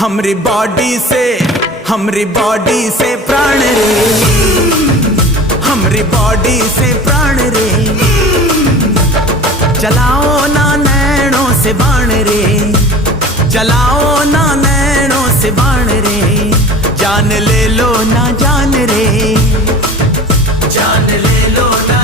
हमरी बॉडी से प्राण रे, हमरी बॉडी से प्राण रे। चलाओ ना नैनों से बाण रे, चलाओ ना नैनों से बाण रे। जान ले लो ना जान रे, जान ले लो ना